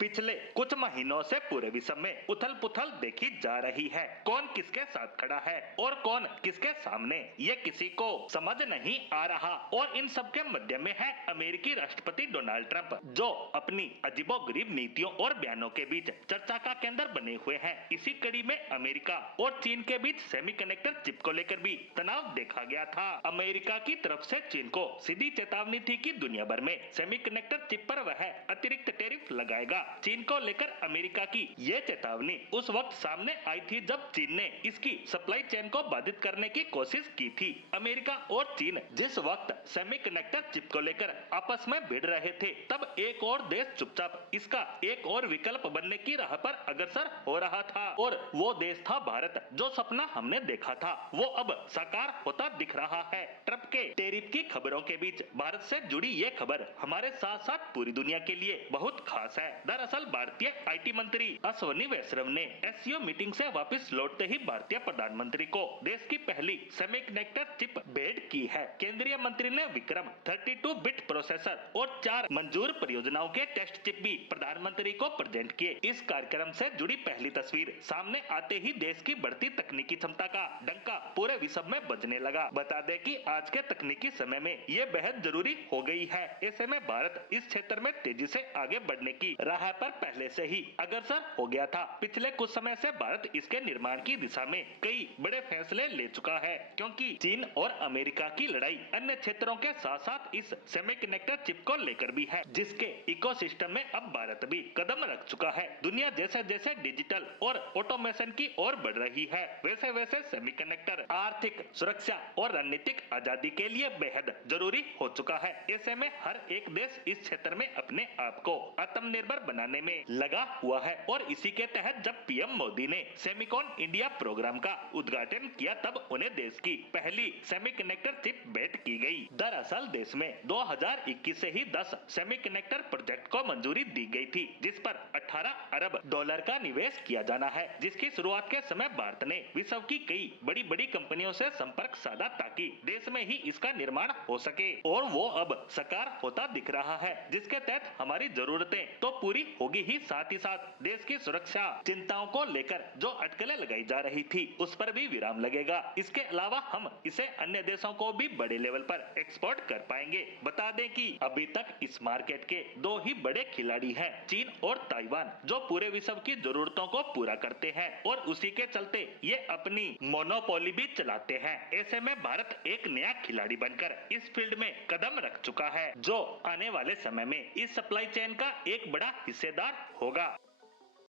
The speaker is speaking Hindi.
पिछले कुछ महीनों से पूरे विश्व में उथल पुथल देखी जा रही है। कौन किसके साथ खड़ा है और कौन किसके सामने, ये किसी को समझ नहीं आ रहा। और इन सब के मध्य में है अमेरिकी राष्ट्रपति डोनाल्ड ट्रंप, जो अपनी अजीबोगरीब नीतियों और बयानों के बीच चर्चा का केंद्र बने हुए हैं। इसी कड़ी में अमेरिका और चीन के बीच सेमीकंडक्टर चिप को लेकर भी तनाव देखा गया था। अमेरिका की तरफ से चीन को सीधी चेतावनी थी कि दुनिया भर में सेमीकंडक्टर चिप पर वह अतिरिक्त टैरिफ लगाएगा। चीन को लेकर अमेरिका की ये चेतावनी उस वक्त सामने आई थी जब चीन ने इसकी सप्लाई चेन को बाधित करने की कोशिश की थी। अमेरिका और चीन जिस वक्त सेमीकंडक्टर चिप को लेकर आपस में भिड़ रहे थे, तब एक और देश चुपचाप इसका एक और विकल्प बनने की राह पर अग्रसर हो रहा था, और वो देश था भारत। जो सपना हमने देखा था वो अब साकार होता दिख रहा है। ट्रंप के टैरिफ की खबरों के बीच भारत से जुड़ी ये खबर हमारे साथ साथ पूरी दुनिया के लिए बहुत खास है। दरअसल भारतीय आईटी मंत्री अश्विनी वैष्णव ने एससीओ मीटिंग से वापस लौटते ही भारतीय प्रधानमंत्री को देश की पहली सेमीकंडक्टर चिप भेंट की है। केंद्रीय मंत्री ने विक्रम 32 बिट प्रोसेसर और 4 मंजूर परियोजनाओं के टेस्ट चिप भी प्रधानमंत्री को प्रेजेंट किए। इस कार्यक्रम से जुड़ी पहली तस्वीर सामने आते ही देश की बढ़ती तकनीकी क्षमता का डंका पूरे विश्व में बजने लगा। बता दें कि आज के तकनीकी समय में ये बेहद जरूरी हो गई है। ऐसे में भारत इस क्षेत्र में तेजी से आगे बढ़ने की राह पर पहले से ही अग्रसर हो गया था। पिछले कुछ समय से भारत इसके निर्माण की दिशा में कई बड़े फैसले ले चुका है, क्योंकि चीन और अमेरिका की लड़ाई अन्य क्षेत्रों के साथ साथ इस सेमीकंडक्टर चिप को लेकर भी है, जिसके इकोसिस्टम में अब भारत भी कदम रख चुका है। दुनिया जैसे जैसे डिजिटल और ऑटोमेशन की ओर बढ़ रही है, वैसे वैसे सेमीकंडक्टर आर्थिक सुरक्षा और रणनीतिक आजादी के लिए बेहद जरूरी हो चुका है। ऐसे में हर एक देश इस क्षेत्र में अपने आप को आत्मनिर्भर बनाने में लगा हुआ है, और इसी के तहत जब पीएम मोदी ने सेमिकॉन इंडिया प्रोग्राम का उद्घाटन किया, तब उन्हें देश की पहली सेमीकंडक्टर चिप भेंट की गई। दरअसल देश में 2021 से ही 10 सेमीकंडक्टर प्रोजेक्ट को मंजूरी दी गई थी, जिस पर 18 अरब डॉलर का निवेश किया जाना है, जिसकी शुरुआत के समय भारत ने विश्व की कई बड़ी बड़ी कंपनियों से संपर्क साधा ताकि देश में ही इसका निर्माण हो सके, और वो अब साकार होता दिख रहा है, जिसके तहत हमारी जरूरतें तो पूरी होगी ही, साथ ही साथ देश की सुरक्षा चिंताओं को लेकर जो अटकलें लगाई जा रही थी उस पर भी विराम लगेगा। इसके अलावा हम इसे अन्य देशों को भी बड़े लेवल पर एक्सपोर्ट कर पाएंगे। बता दें कि अभी तक इस मार्केट के दो ही बड़े खिलाड़ी हैं, चीन और ताइवान, जो पूरे विश्व की जरूरतों को पूरा करते हैं, और उसी के चलते ये अपनी मोनोपोली भी चलाते हैं। ऐसे में भारत एक नया खिलाड़ी बनकर इस फील्ड में कदम रख चुका है, जो आने वाले समय में इस सप्लाई चेन का एक बड़ा हिस्सेदार होगा।